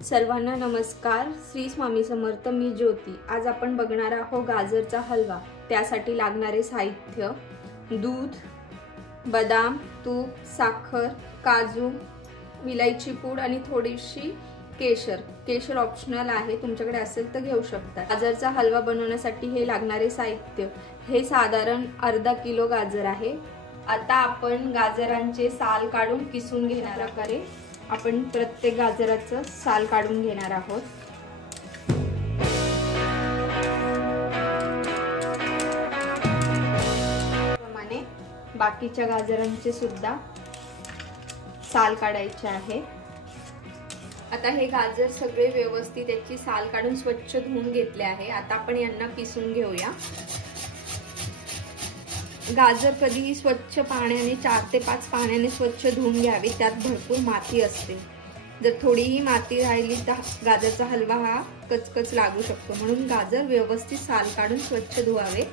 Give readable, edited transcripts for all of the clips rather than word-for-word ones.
सर्वांना नमस्कार. श्री स्वामी समर्थ. मी ज्योती. आज आपण बघणार आहोत गाजरचा हलवा. त्यासाठी लागणारे साहित्य: दूध, बदाम, तूप, साखर, काजू, विलायची पूड आणि थोडीशी केशर. केशर ऑप्शनल आहे, तुमच्याकडे असेल तर घेऊ शकता. गाजरचा हलवा बनवण्यासाठी हे लागणारे साहित्य: हे साधारण अर्धा किलो गाजर आहे. आता आपण गाजरांचे साल काढून किसून घेणार प्रकारे आपण प्रत्येक गाजराचं साल काढून घेणार आहोत. प्रमाणे बाकीच्या गाजरांचे सुद्धा साल काढायचे आहे. आता हे गाजर सगळे व्यवस्थित त्याची साल काढून स्वच्छ धुवून घेतले आहे. आता आपण यांना पिसून घेऊया. गाजर कधीही स्वच्छ पाण्याने 4 ते 5 पाण्याने स्वच्छ धुवून घ्यावे. त्यात भरपूर माती असते. जर थोडीही माती राहिली तर गाजरचा हलवा हा कचकच लागू शकतो. म्हणून गाजर व्यवस्थित साल काढून स्वच्छ धुवावे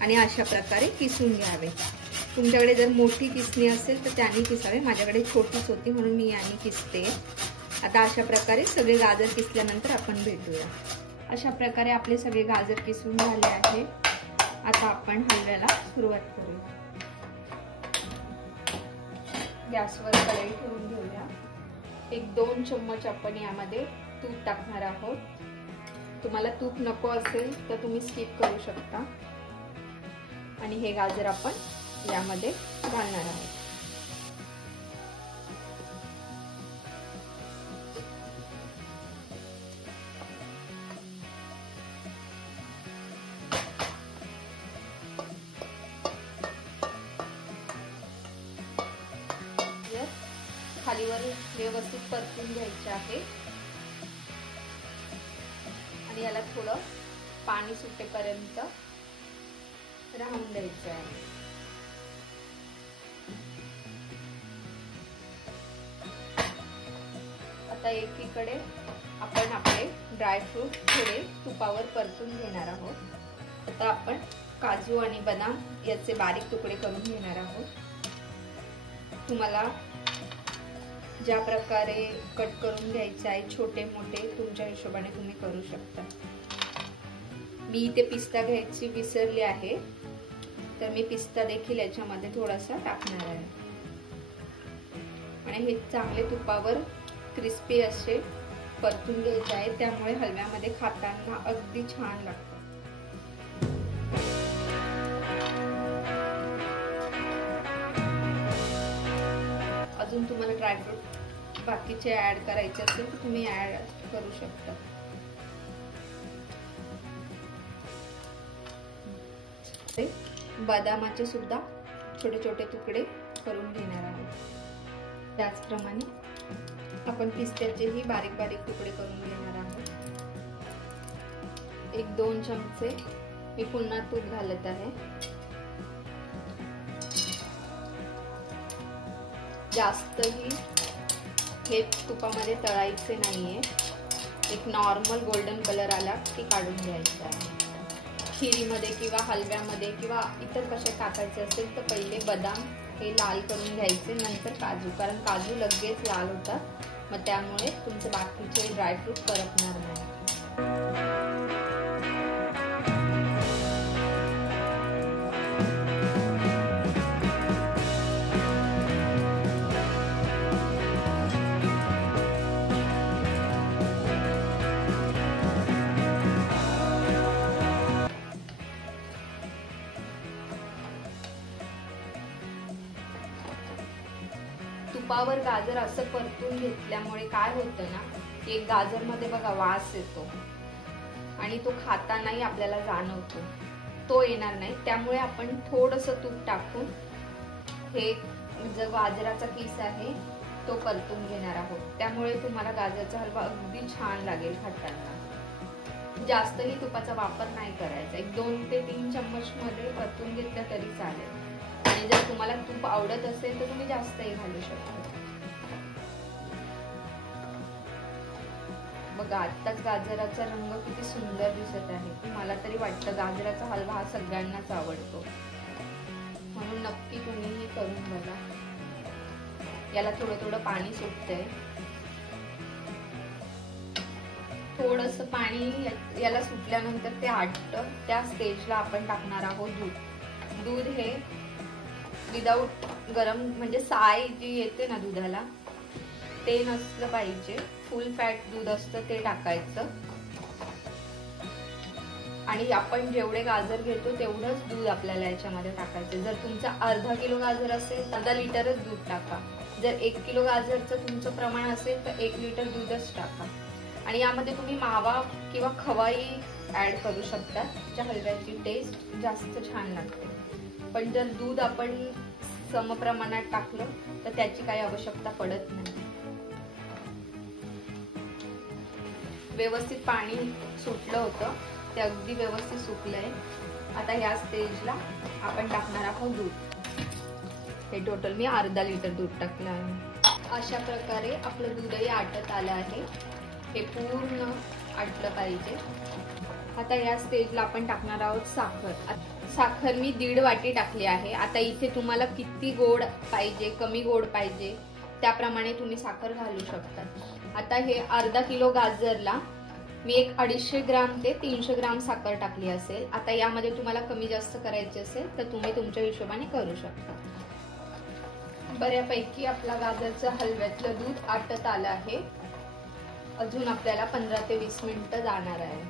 आणि अशा प्रकारे किसून घ्यावे. तुमच्याकडे जर मोठी किसणी असेल तर त्याने किसावे. माझ्याकडे छोटीच होती म्हणून मी याने किसते. आता अशा प्रकारे सगळे गाजर किसल्यानंतर आपण भेटूया. अशा प्रकारे आपले सगळे गाजर किसून झाले आहे. आता आपण हलव्याला सुरुवात करूया. गॅसवर कढई ठेवून घेऊया. 1-2 चम्मच आपण यामध्ये तूप टाकणार आहोत. तुम्हाला तूप नको असेल तर तुम्ही स्किप करू शकता. आणि हे गाजर आपण यामध्ये घालणार आहोत. खालीवर व्यवस्थित परतून घ्यायचे आहे आणि याला थोडं पाणी सुटेपर्यंत राहून द्यायचं आहे. आता एकीकडे आपण आपले ड्रायफ्रूट थोडे तुपावर परतून घेणार आहोत. आता आपण काजू आणि बदाम याचे बारीक तुकडे करून घेणार आहोत. तुम्हाला ज्या प्रकारे कट करून घ्यायचे आहे, छोटे मोठे तुमच्या हिशोबाने तुम्ही करू शकता. मी इथे पिस्ता घ्यायची विसरली आहे, तर मी पिस्ता देखील याच्यामध्ये थोडासा टाकणार आहे. आणि हे चांगले तुपावर क्रिस्पी असे परतून घ्यायचे आहे. त्यामुळे हलव्यामध्ये खाताना अगदी छान लागतं. अजून तुम्हाला ड्रायफ्रूट बाकीचे ऍड करायचे असेल तर तुम्ही ऍड करू शकता. बदामाचे सुद्धा छोटे छोटे तुकडे करून घेणार आहोत. त्याचप्रमाणे आपण पिस्त्याचेही बारीक बारीक तुकडे करून घेणार आहोत. 1-2 चमचे मी पुन्हा तूप घालत आहे. जास्तही हे तुपामध्ये तळायचे नाहीये. एक नॉर्मल गोल्डन कलर आला की काढून घ्यायचा आहे. खिरीमध्ये किंवा हलव्यामध्ये किंवा इतर कशा टाकायचे असेल तर पहिले बदाम हे लाल करून घ्यायचे, नंतर काजू. कारण काजू लगेच लाल होतात, मग त्यामुळे तुमचे बाकीचे ड्रायफ्रूट करपणार नाही. तुपावर गाजर असं परतून घेतल्यामुळे काय होतं ना, एक गाजर मध्ये बघा वास येतो आणि तो खातानाही आपल्याला जाणवतो. तो येणार नाही. त्यामुळे आपण थोडंसं तूप टाकून हे जो गाजराचा किस आहे तो परतून घेणार आहोत. त्यामुळे तुम्हाला गाजरचा हलवा अगदी छान लागेल खाताना. जास्तही तुपाचा वापर नाही करायचा. 1-2 ते 3 चम्मच मध्ये परतून घेतलं तरी चालेल. आणि जर तुम्हाला तूप आवडत असेल तर तुम्ही जास्तही घालू शकता. बघा आत्ताच गाजराचा रंग किती सुंदर दिसत आहे. मला तरी वाटतं गाजराचा हलवा हा सगळ्यांनाच आवडतो, म्हणून नक्की तुम्हीही करून बघा. याला थोडं थोडं पाणी सुटतंय. थोडंसं पाणी याला सुटल्यानंतर ते आटतं, त्या स्टेजला आपण टाकणार आहोत दूध. दूध हे विदाऊट गरम म्हणजे साय जी येते ना दुधाला ते नसलं पाहिजे, फुल फॅट दूध असतं ते टाकायचं. आणि आपण जेवढे गाजर घेतो तेवढंच दूध आपल्याला याच्यामध्ये टाकायचं. जर तुमचा अर्धा किलो गाजर असेल अर्धा लिटरच दूध टाका. जर 1 किलो गाजरचं तुमचं प्रमाण असेल तर 1 लिटर दूधच टाका. आणि यामध्ये तुम्ही मावा किंवा खवाही ऍड करू शकता, ज्या हलव्याची टेस्ट जास्त छान लागते. पण जर दूध आपण समप्रमाणात टाकलं तर त्याची काही आवश्यकता पडत नाही. व्यवस्थित पाणी सुटलं होतं, ते अगदी व्यवस्थित सुकलंय. आता या स्टेजला आपण टाकणार आहोत दूध. हे टोटल मी अर्धा लिटर दूध टाकलं आहे. अशा प्रकारे आपलं दूधही आटत आलं आहे. हे पूर्ण आटलं पाहिजे. आता या स्टेजला आपण टाकणार आहोत साखर. साखर मी 1.5 वाटी टाकली आहे. आता इथे तुम्हाला किती गोड पाहिजे, कमी गोड पाहिजे त्याप्रमाणे तुम्ही साखर घालू शकता. आता हे अर्धा किलो गाजरला मी एक 250 ग्राम ते 300 ग्राम साखर टाकली असेल. आता यामध्ये तुम्हाला कमी जास्त करायचे असेल तर तुम्ही तुमच्या हिशोबाने करू शकता. बऱ्यापैकी आपला गाजरचं हलव्यातलं दूध आटत आलं आहे. अजून आपल्याला 15 ते 20 मिनिटं जाणार आहे.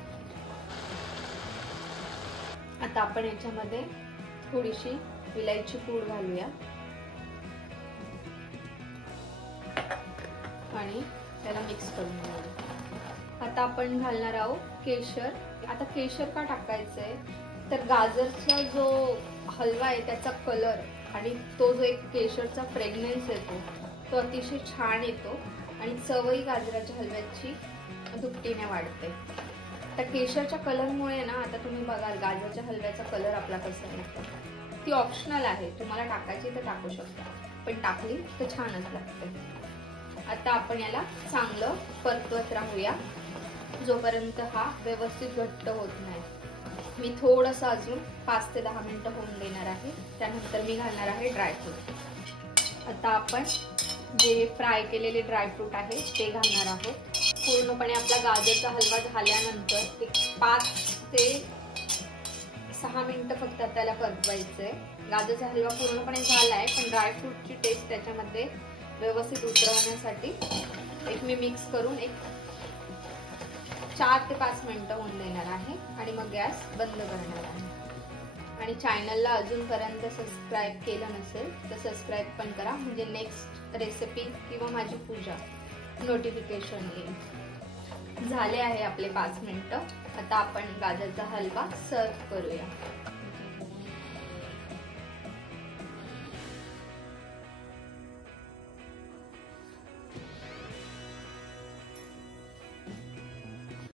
आता आपण याच्यामध्ये थोडीशी विलायची पूड घालूया आणि त्याला मिक्स करून घेऊया. आता आपण घालणार आहोत केशर. आता केशर का टाकायचंय तर गाजरचा जो हलवा आहे त्याचा कलर आणि तो जो एक केशरचा फ्रेग्रन्स येतो तो अतिशय छान येतो आणि चवही गाजराच्या हलव्याची दुपटीने वाढते. तर केशरच्या कलरमुळे ना आता तुम्ही बघाल गाजराच्या हलव्याचा कलर आपला कसा येतो. ती ऑप्शनल आहे, तुम्हाला टाकायची तर टाकू शकता, पण टाकली तर छानच लागते. आता आपण याला चांगलं परतवत राहूया जोपर्यंत हा व्यवस्थित घट्ट होत नाही. मी थोडंसं अजून 5 ते 10 मिनिटं होऊन देणार आहे. त्यानंतर मी घालणार आहे ड्रायफ्रूट. आता आपण जे फ्राय केलेले ड्रायफ्रूट आहे ते घालणार आहोत. पूर्णपणे आपला गाजरचा हलवा झाल्यानंतर 5 ते 6 मिनिटं फक्त त्याला परतवायचंय. गाजरचा हलवा पूर्णपणे झालाय पण ड्रायफ्रूटची टेस्ट त्याच्यामध्ये व्यवस्थित उतरवण्यासाठी एक मी मिक्स करून एक 4 ते 5 मिनिटं होऊन देणार आहे आणि मग गॅस बंद करणार आहे. आणि चॅनलला अजूनपर्यंत सबस्क्राईब केलं नसेल तर सबस्क्राईब पण करा, म्हणजे नेक्स्ट रेसिपी किंवा माझी पूजा नोटिफिकेशन येईल. झाले आहे आपले 5 मिनिटं. आता आपण गाजरचा हलवा सर्व करूया.